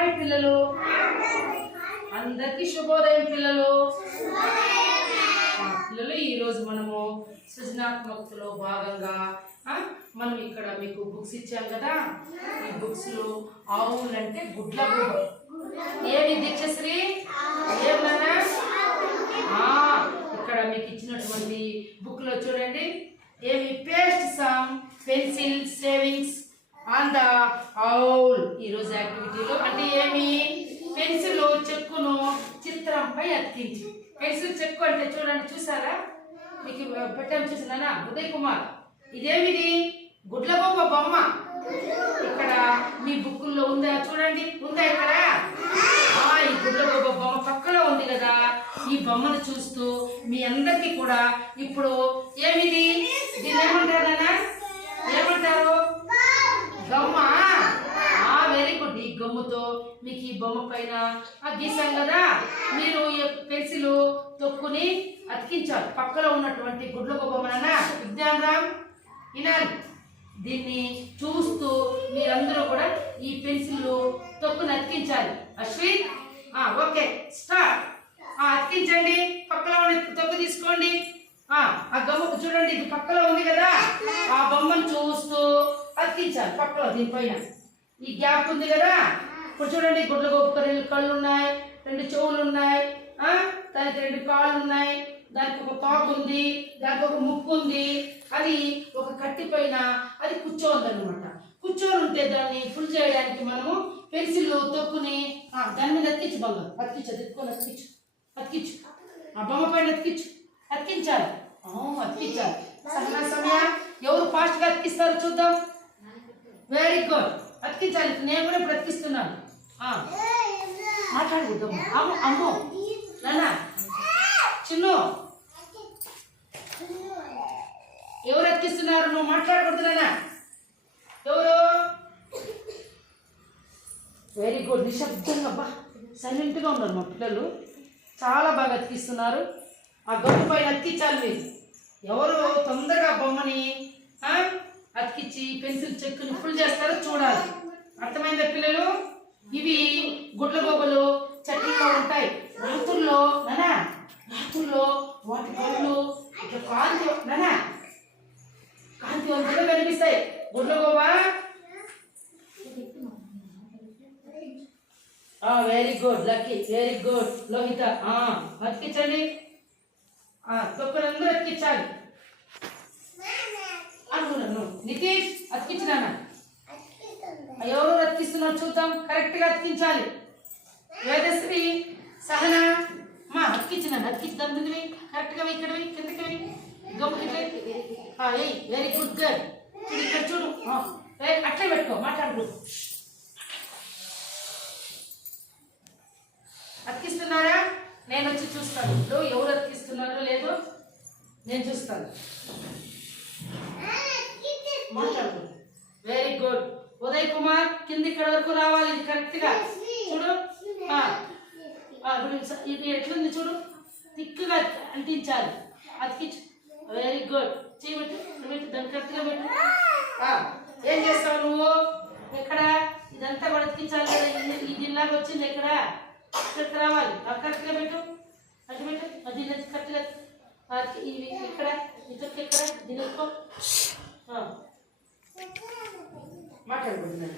Hi పిల్లలు. అందరికీ శుభోదయం పిల్లలు. పిల్లలు ఈరోజు మనము సృజనాత్మకతలో భాగంగా మనం ఇక్కడ మీకు బుక్స్ ఇచ్చాం కదా? ఈ బుక్స్లో ఆవులు అంటే గుడ్ల గుబ ఏమి దీక్షశ్రీ ఏమన్నా ఇక్కడ మీకు ఇచ్చినటువంటి బుక్లో చూడండి. ఏమి? Paste some pencil shavings on the all ఈరోజు యాక్టివిటీలో అంటే ఏమి? పెన్సిల్ చెక్కును చిత్రంపై అతికించి. పెన్సిల్ చెక్కు అంటే చూడండి చూసారా? మీకు పెట్టాను చూసినానా ఉదయ్ కుమార్. ఇదేమిది? గుడ్ల బొమ్మ బొమ్మ. ఇక్కడ మీ బుక్కుల్లో ఉందా? చూడండి. ఉందా ఇక్కడ? ఈ గుడ్ల బొమ్మ బొమ్మ పక్కలో ఉంది కదా. ఈ బొమ్మను చూస్తూ మీ అందరికీ కూడా ఇప్పుడు ఏమిది? దీని ఏమంటారు ఏమంటారు గమ్మ ఆ వెరీ గుడ్ ఈ గమ్ముతో మీకు ఈ బొమ్మ పైన ఆ గీసాం కదా? మీరు ఈ పెన్సిల్ తొక్కుని అతికించాలి. పక్కలో ఉన్నటువంటి గుడ్ల బొమ్మన విజ్ఞాన్ రామ్ వినాలి దీన్ని చూస్తూ మీరందరూ కూడా ఈ పెన్సిల్ తొక్కుని అతికించాలి. అశ్విన్? ఓకే. స్టార్ట్. అతికించండి. పక్కలో ఉన్న తొక్కు తీసుకోండి. ఆ ఆ గమ్మకు చూడండి. ఇది పక్కలో ఉంది కదా? ఆ బొమ్మను చూస్తూ అతికించాలి పక్కలో దీనిపైన. ఈ గ్యాప్ ఉంది కదా? ఇప్పుడు చూడండి గుడ్లకు ఒక రెండు కళ్ళు ఉన్నాయి రెండు చెవులు ఉన్నాయి దానికి రెండు కాళ్ళు ఉన్నాయి దానికి ఒక తాకు ఉంది దానికి ఒక ముక్కు ఉంది అది ఒక కట్టి పైన అది కూర్చోవద్దనమాట కూర్చొని ఉంటే దాన్ని ఫుల్ చేయడానికి మనము పెన్సిల్ తొక్కుని దాని మీద అతికించు బంగారు అతికించు అతికించుకొని అతికించు అతికించు ఆ బొమ్మ పైన అతికించు అతికించాలి. అతికించాలి. సహనా సమయ ఎవరు ఫాస్ట్గా అతికిస్తారు చూద్దాం. వెరీ గుడ్ అతికించాలి. నేను కూడా ఇప్పుడు అతికిస్తున్నాను. ఆ, మాట్లాడకూడదు అమ్మో అమ్మో. నాన్న. చిన్ను. ఎవరు అతికిస్తున్నారు? నువ్వు మాట్లాడకూడదు నాన్న. ఎవరు? వెరీ గుడ్ నిశ్శబ్దంగా అబ్బా సైలెంట్గా ఉన్నారు మా పిల్లలు. చాలా బాగా అతికిస్తున్నారు. ఆ గొప్ప పైన అతికించాలి మీరు. ఎవరు తొందరగా బొమ్మని అతికించి పెన్సిల్ చెక్కుని ఫుల్ చేస్తారో చూడాలి. అర్థమైందా పిల్లలు? ఇవి గుడ్ల గొబ్బలు చెట్లలో ఉంటాయి. రాత్రుల్లో నానా రాత్రుల్లో వాటి కళ్ళు ఇట్లా కాంతి నానా కాంతివంతంగా కనిపిస్తాయి. గుడ్ల Gauba? Very good Lucky very good Lohitha అతికించండి. ఆ, తొక్కలందరూ అతికించాలి. అనుకున్నాను నితీష్ అతికించినానా ఎవరు అతికిస్తున్నారు చూద్దాం. కరెక్ట్గా అతికించాలి వేదశ్రీ సహన మా అతికించినాను అతికించుదాం కిందవి కరెక్ట్గా ఇక్కడ కిందకి. గమ్ముకి వెరీ గుడ్ గర్ల్ చూడు ఇక్కడ చూడు. అట్లే పెట్టుకో మాట్లాడుకో. అతికిస్తున్నారా నేను వచ్చి చూస్తాను. ఇప్పుడు ఎవరు అతికిస్తున్నారో లేదో నేను చూస్తాను. మాట్లాడు వెరీ గుడ్ ఉదయ్ కుమార్ కింద ఇక్కడ వరకు రావాలి? ఇది కరెక్ట్గా? చూడు. ఇది- ఎట్లుంది చూడు? తిక్కుగా అంటించాలి. అతికించు. వెరీ గుడ్ చేయబెట్టు పెట్టు దాన్ని కరెక్ట్గా పెట్టు. ఏం చేస్తావు నువ్వు? ఎక్కడ? ఇదంతా కూడా అతికించాలి కదా. ఇది- ఇలాగ వచ్చింది ఎక్కడ? ఇక్కడికి రావాలి. కరెక్ట్గా పెట్టు. అటు పెట్టు. అది కరెక్ట్గా ఇవి ఇక్కడ ఇతరుకి ఎక్కడ? దీని మాట్లాడుకుంటున్నాను.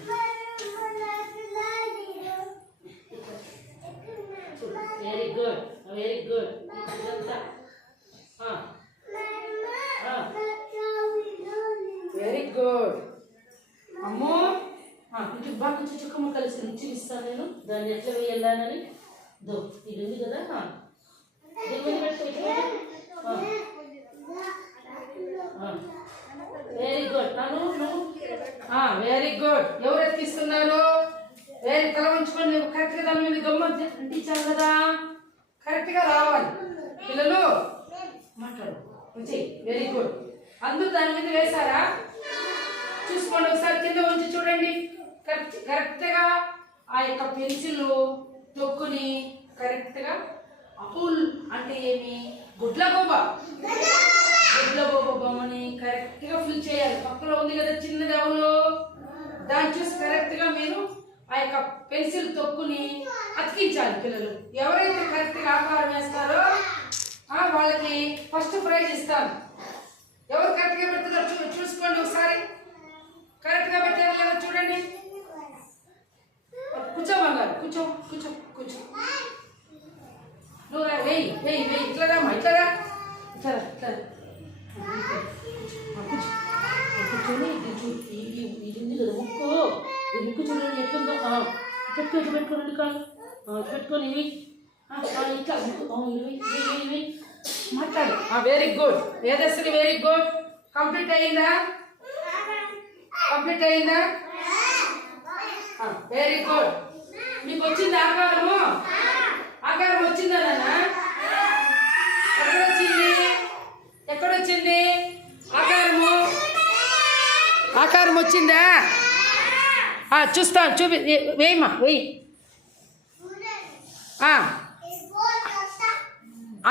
Very good very good very good అమ్మో. కొంచెం బాగా కొంచెం చుక్క ముక్కలు నుంచి ఇస్తాను నేను. దాన్ని ఎట్లా వేయాలని దో ఇది ఉంది కదా ఆ. దీని మీద పెట్టు, ఇట్లా పెట్టు. ఆ. వెరీ గుడ్ నన్ను నువ్వు వెరీ గుడ్ ఎవరు ఎత్తిస్తున్నారు వెరీ తల ఉంచుకొని నువ్వు కరెక్ట్గా దాని మీద గమ్మ అంటించాలి కదా కరెక్ట్గా రావాలి పిల్లలు ఉంచి వెరీ గుడ్ అందరూ దాని మీద వేశారా? చూసుకోండి ఒకసారి కింద ఉంచి చూడండి. కరెక్ట్ కరెక్ట్గా ఆ యొక్క పెన్సిల్ తొక్కుని కరెక్ట్గా అంటే ఏమి? గుడ్ల గోబ గుడ్ల గోబ బొమ్మని కరెక్ట్గా ఫిల్ చేయాలి. పక్కలో ఉంది కదా చిన్నది ఎవరు దాన్ని చూసి కరెక్ట్గా మీరు ఆ యొక్క పెన్సిల్ తొక్కుని అతికించాలి పిల్లలు. ఎవరైతే కరెక్ట్గా ఆకారం వేస్తారో ఆ, వాళ్ళకి ఫస్ట్ ప్రైజ్ ఇస్తాను ఎవరు కరెక్ట్గా పెడుతున్నారో చూ చూసుకోండి ఒకసారి కరెక్ట్గా పెట్టారో లేదో చూడండి కూర్చోమన్నారు కూర్చో కూర్చో కూర్చో నువ్వు రా, వెయ్యి వెయ్యి వెయ్యి. ఇట్లా రామ్మా ఇట్లా రా. ఇట్లా ఇట్లా కూర్చొని ఇది ఇది ఉంది కదా ముక్కు. ఈ ముక్కు చూడండి ఎట్లుందో. ఆ, పెట్టుకో ఇట్లా పెట్టుకోండి కాదు పెట్టుకొని. ఇవి ఆ, ఆ, ఇట్లా ఇవి మాట్లాడు. Very good Vedasri very good complete అయిందా? కంప్లీట్ అయిందా? వెరీ గుడ్ మీకు వచ్చింది ఆకారము? ఆకారం వచ్చిందా నాన్న? ఎక్కడొచ్చింది? ఎక్కడొచ్చింది? ఆకారము? ఆకారం వచ్చిందా? చూస్తా చూపి వేయమ్మా వెయ్యి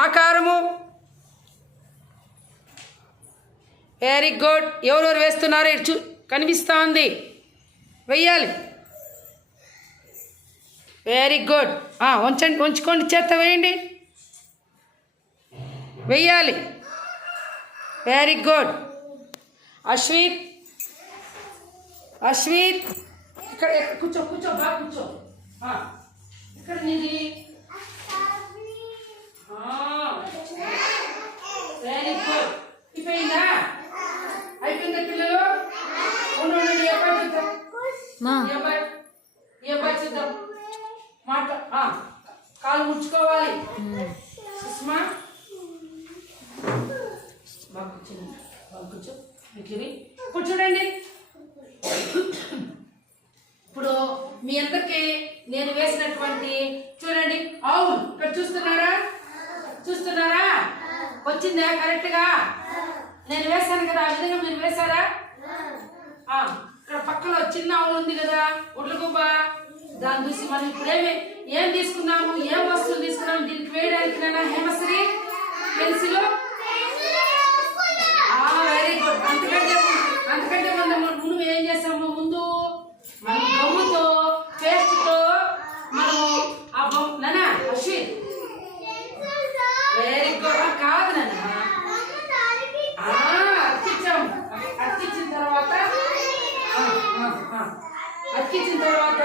ఆకారము? వెరీ గుడ్ ఎవరెవరు వేస్తున్నారో? ఇటు చూ కనిపిస్తూ ఉంది. వెయ్యాలి. వెరీ గుడ్ ఉంచండి ఉంచుకోండి చేత వేయండి. వెయ్యాలి. Very good Ashwith. అశ్విత్. ఇక్కడ కూర్చో కూర్చో బాగా కూర్చో. ఇక్కడ నీది. వెరీ గుడ్ అయిపోయిందా పిల్లలు ఉండు ఉండు, ఈ అబ్బాయి చూద్దాం మా ఈ అబ్బాయి ఈ అబ్బాయి చూద్దాం మాట ఆ, కాలు ముడుచుకోవాలి సుష్మా బాగా కూర్చోండి బాగా కూర్చో. ఇప్పుడు మీ అందరికి నేను వేసినటువంటి చూడండి అవును ఇక్కడ చూస్తున్నారా? చూస్తున్నారా? వచ్చిందా కరెక్ట్గా నేను వేశాను కదా ఆ విధంగా మీరు వేశారా? ఇక్కడ పక్కలో చిన్న ఆవులు ఉంది కదా ఉడ్లగుబ్బ దాన్ని చూసి మనం ఇప్పుడు ఏమి ఏం తీసుకున్నాము? ఏం వస్తువులు తీసుకున్నాము? దీనికి వేయడానికి నాన్న హేమశ్రీ పెన్సిల్ వెరీ గుడ్ అంతకంటే అంతకంటే మనం నువ్వు ఏం చేసాము ముందు మనం గమ్ముతో పేస్ట్తో మనము ఆ బొమ్మ నానా అశ్విన్. వెరీ గుడ్ కాదు నాన్న ఆ, అతికిచ్చిన తర్వాత అతికిచ్చిన తర్వాత